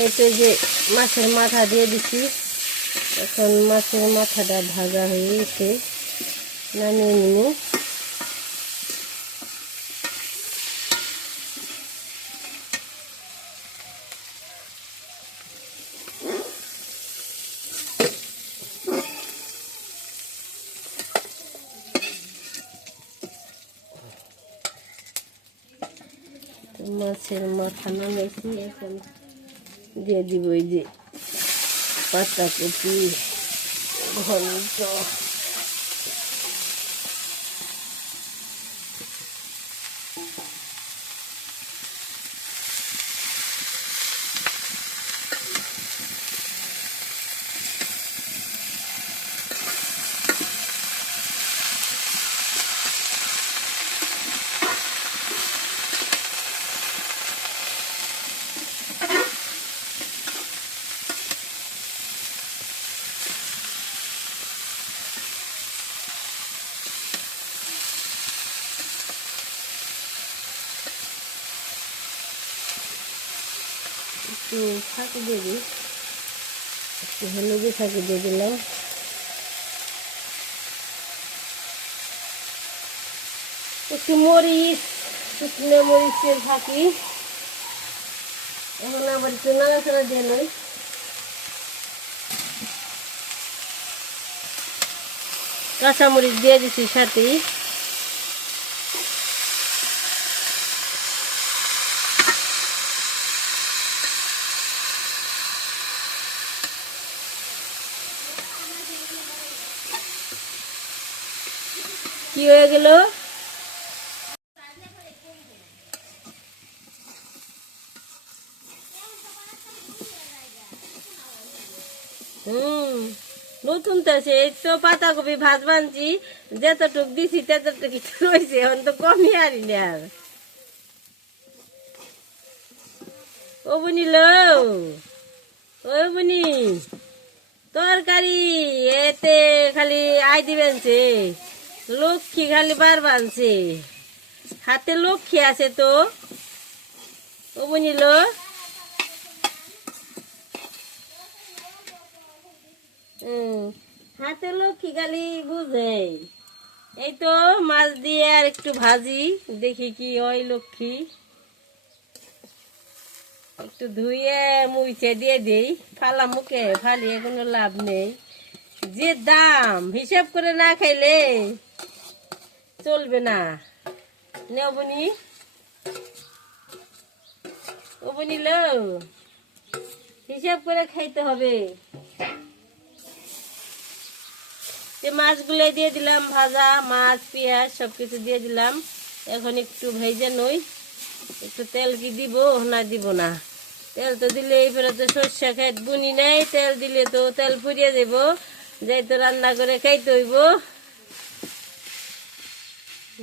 এই তো যে মাছের মাথা দিয়ে দিচ্ছি। এখন মাছের মাথাটা ভাজা হয়ে গেছে, নামিয়ে নিব। মাছের মাথা নামিয়েছি, এখন দিয়ে দিব এই যে পাতাকপি, ঘন্ট, একটু ফাঁকি দিয়ে দিই, একটু হলুদে ফাঁকি দিয়ে দিলাম। একটু মরিচ, শুকনো মরিচের ফাঁকি। এখন আবার একটু নাড়াচাড়া দিয়ে নই। কাঁচামরিচ দিয়ে দিচ্ছি সাথে। কি হয়ে গেল? নতুন তো আছে, এই তো পাতাকপি ভাজ বানছি, যতটুক দিছি ততটুক রয়েছে, এখন তো কমই আরি না। আর ও বুনি লো, ও বুনি তরকারি এতে খালি আই দিবেনছে, লক্ষ্মী খালি বার বানছে, হাতে লক্ষ্মী আছে তো। ও বুনি লো, হাতে লক্ষ্মী খালি বুঝে। এই তো মাছ দিয়ে আর একটু ভাজি, দেখি কি হয়। লক্ষ্মী একটু ধুয়ে মুছে দিয়ে দেই, ফালা মুখে ফালিয়ে কোনো লাভ নেই। যে দাম, হিসাব করে না খাইলে চলবে না। নেও বুনি, ও বুনি লো, হিসাব করে খাইতে হবে। মাছগুলো দিয়ে দিলাম ভাজা, মাছ পেঁয়াজ সবকিছু দিয়ে দিলাম। এখন একটু ভেজে নই, একটু তেল কি দিব না দিব না। তেল তো দিলে এইপরে তো সর্ষে খেত বুনি নেই, তেল দিলে তো তেল ফুরিয়ে যাব, যাই তো রান্না করে খাইতে হইব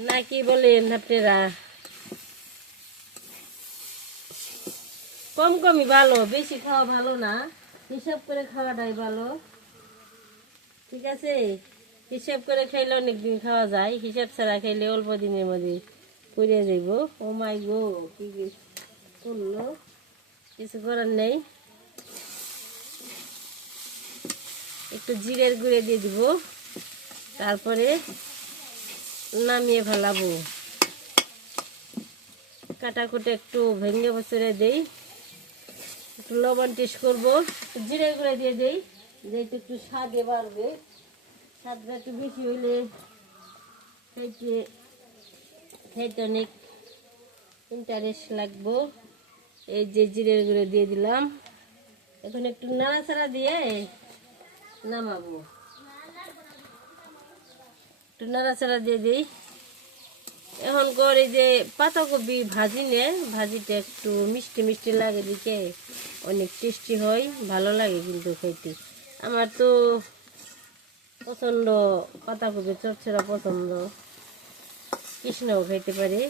না, কি বলেন আপনারা? কম কমই ভালো, বেশি খাওয়া ভালো না, হিসাব করে খাওয়াটাই ভালো। ঠিক আছে, হিসাব করে খাইলে অনেকদিন খাওয়া যায়, হিসাব ছাড়া খাইলে অল্প দিনের মধ্যে পুড়ে যাইব। ও মাই গো, কি করলো, কিছু করার নেই। একটু জিরের গুঁড়ে দিয়ে দিব, তারপরে নামিয়ে ফেলাবো। কাটা কুটে একটু ভেঙে বছরে দেই, একটু লবণ টেস্ট করবো, জিরের গুঁড়ে দিয়ে দেই, যেহেতু একটু স্বাদে বাড়বে। স্বাদটা একটু বেশি হইলে খাইতে খাইতে অনেক ইন্টারেস্ট লাগবো। এই যে জিরের গুঁড়ো দিয়ে দিলাম, এখন একটু নাড়াচাড়া দিয়ে নামাবো। একটু নাড়াচাড়া দিয়ে দিই। এখন করে যে পাতাকপি ভাজি নে, ভাজিটা একটু মিষ্টি মিষ্টি লাগে, দিকে অনেক টেস্টি হয়, ভালো লাগে কিন্তু খাইতে। আমার তো পছন্দ পাতাকপি চচ্চড়া পছন্দ, কৃষ্ণও খাইতে পারে।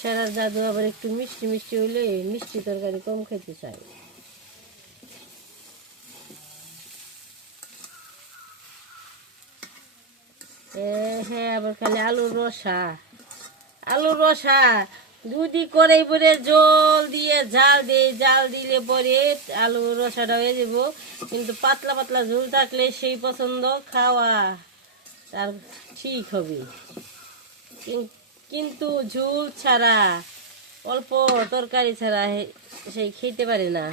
সারা জাদু আবার একটু মিষ্টি মিষ্টি হইলে মিষ্টি তরকারি কম খেতে চায়। হ্যাঁ, আবার খালি আলুর রসা, আলুর রসা যদি কড়াই পরে জল দিয়ে জাল দিয়ে জাল দিলে পরে আলু রসাটা হয়ে যাব, কিন্তু পাতলা পাতলা ঝোল থাকলে সেই পছন্দ খাওয়া তার ঠিক হবে। কিন্তু ঝোল ছাড়া, অল্প তরকারি ছাড়া সেই খেতে পারে না।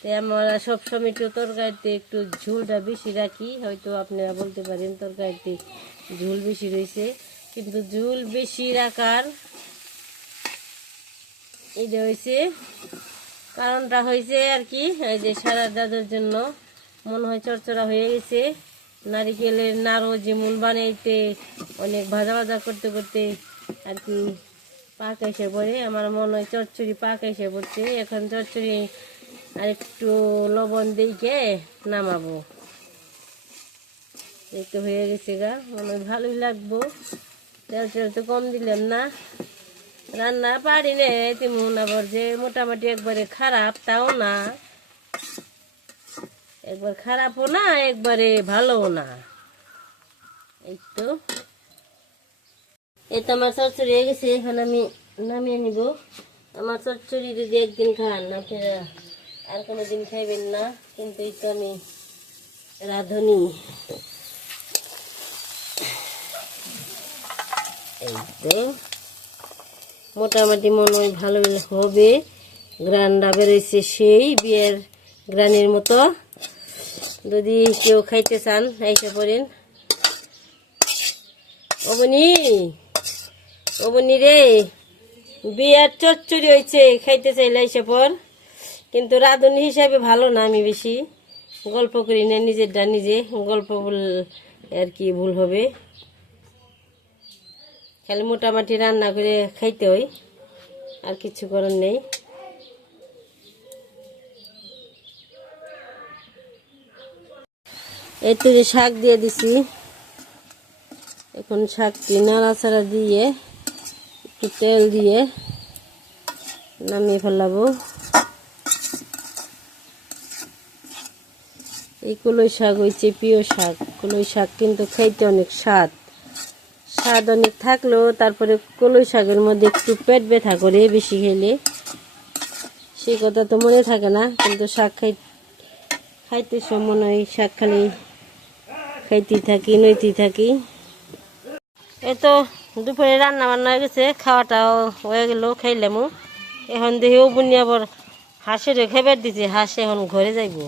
তাই আমরা সবসময় একটু তরকারিতে একটু ঝোলটা বেশি রাখি। হয়তো আপনারা বলতে পারেন তরকারিতে ঝোল বেশি রয়েছে, কিন্তু ঝোল বেশি রাখার এটা হয়েছে কারণটা হয়েছে আর কি, এই যে সারা দাদার জন্য মনে হয় চরচরা হয়ে গেছে। নারিকেলের নাড়ু যেমন বানাইতে অনেক ভাজা ভাজা করতে করতে আর কি পাক এসে পড়ে, আমার মনে হয় চচ্চড়ি পাক এসে পড়ছে। এখন চচ্চড়ি আর একটু লবণ দিয়ে নামাবো। এই তো হয়ে গেছে গা, মনে হয় ভালোই লাগবো। তেল তেল তো কম দিলাম না, রান্না পারি না তেমন, আবার যে মোটামুটি একবারে খারাপ তাও না, একবার খারাপও না একবারে ভালোও না। এই তো আমার চচ্চড়ি হয়ে গেছে, এখন আমি নামিয়ে নিব। আমার চচ্চড়ি যদি একদিন খান আপনারা আর কোনো দিন খাইবেন না, কিন্তু এই তো আমি রাঁধুনি। এই তো মোটামুটি মনে হয় ভালো হবে। গ্রানটা বেরোইছে সেই বিয়ের গ্রানের মতো। যদি কেউ খাইতে চান আইসা পড়েন। অবনি অবনি রে, বিয়ার চচ্চড়ি হয়েছে, খাইতে চাইলে আইসা পর। কিন্তু রাঁধুনি হিসাবে ভালো না, আমি বেশি গল্প করি না, নিজেরটা নিজে গল্প বল আর কি ভুল হবে। খালি মোটামুটি রান্না করে খাইতে হয়, আর কিছু করার নেই। এই তো যে শাক দিয়ে দিছি, এখন শাকটি নাড়াচাড়া দিয়ে একটু তেল দিয়ে নামিয়ে ফেলাবো। এই কলই শাক হয়েছে প্রিয় শাক। কলই শাক কিন্তু খাইতে অনেক স্বাদ অনেক থাকলেও তারপরে কলই শাকের মধ্যে একটু পেট ব্যথা করে বেশি খেলে, সেই কথা তো মনে থাকে না। কিন্তু শাক খাইতে সব মনে হয় শাক খালি খাইতেই থাকি নইতেই থাকি। এই তো দুপুরে রান্না বান্না হয়ে গেছে, খাওয়াটাও হয়ে গেল, খাইলামও। এখন দেখি বুনি আবার হাঁসের খাইবার দিছে, হাঁস এখন ঘরে যাইব।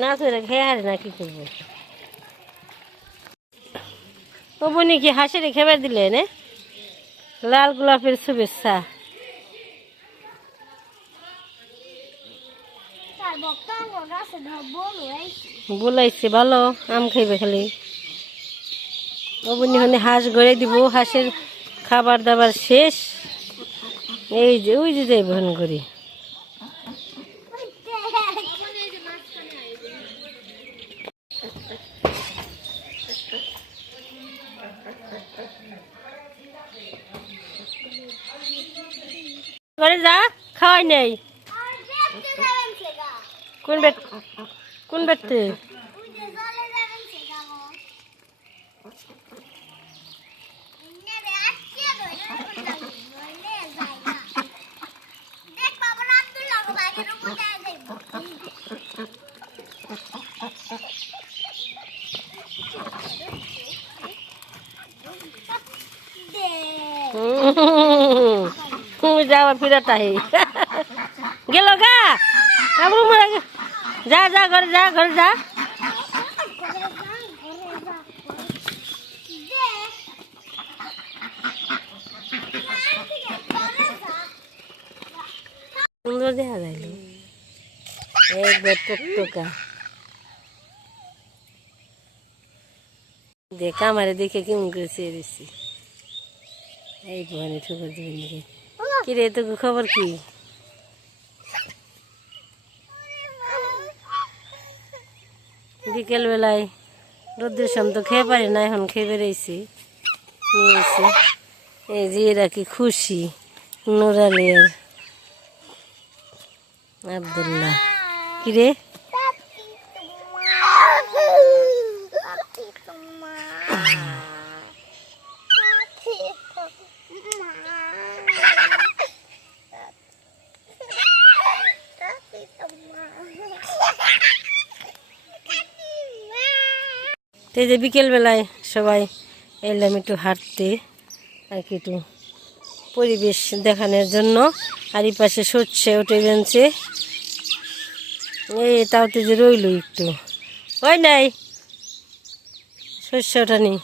না তো খেয়ে হারে না, কি করবো। ও বনি কি হাঁসের খেবার দিলে নে? লাল গোলাপের শুভেচ্ছা। বলাইছে ভালো, আম খাইবে খালি। ও বনি হনে হাঁস গড়ে দিব, হাঁসের খাবার দাবার শেষ। এই যে ওই যে যাই বহন করি। ঘরে যা, খাওয়াই নেই। কোন বেড়তে যাওয়ার ফিরাত আহি গেল গা। যা যা ঘরে যা, ঘরে যা। সুন্দর দেখা যাইল একবার টকটকা। দেখ আমারে দেখে কেমন করে চেয়ে দিচ্ছি। এই মানে ঠুকর দিবেন নাকি? কি রে, তো খবর কি? বিকেল বেলায় রোদ্রের সামনে তো খেয়ে পারি না, এখন খেয়ে বেরিয়েছি নিয়েছি। এই যে এরা কি খুশি, নুরালি আর আব্দুল্লাহ। কিরে তো এই যে বিকেলবেলায় সবাই এলাম একটু হাঁটতে আর কি, একটু পরিবেশ দেখানোর জন্য। আর এই পাশে সর্ষে উঠে বেঞ্চে, এই তাওতে যে রইল একটু, ওই নাই সর্ষে ওঠানি।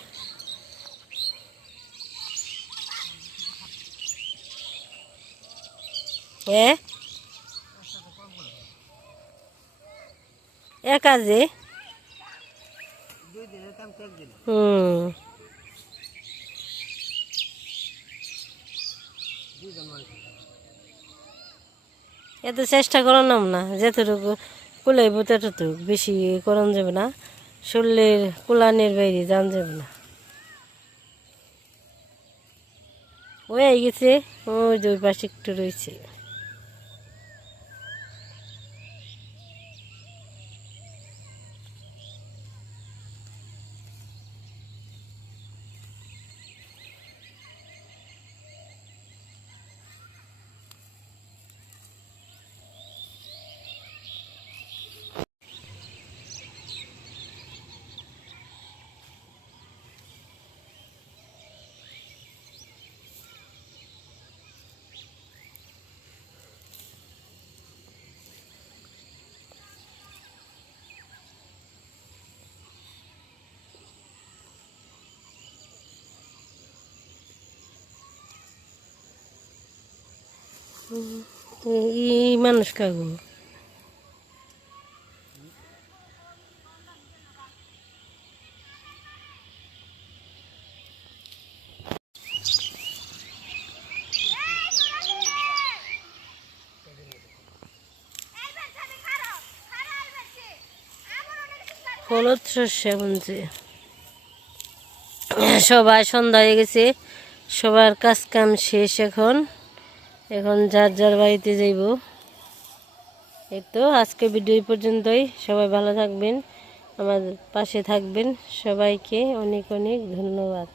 একা যে এত চেষ্টা করালাম না, যেতটুকু কুলাইব ততটুকু, বেশি করান যাবে না, শরীরের কুলানের বাইরে যান যাবে না। ওই গেছে, ওই দুই পাশে একটু রয়েছে। এই মানুষ কাগু হলুদ সর্ষে বুনছে। সবাই সন্ধ্যা হয়ে গেছে, সবার কাজ কাম শেষ, এখন যার যার বাড়িতে যাইব। এই তো আজকে ভিডিও এই পর্যন্তই। সবাই ভালো থাকবেন, আমার পাশে থাকবেন। সবাইকে অনেক অনেক ধন্যবাদ।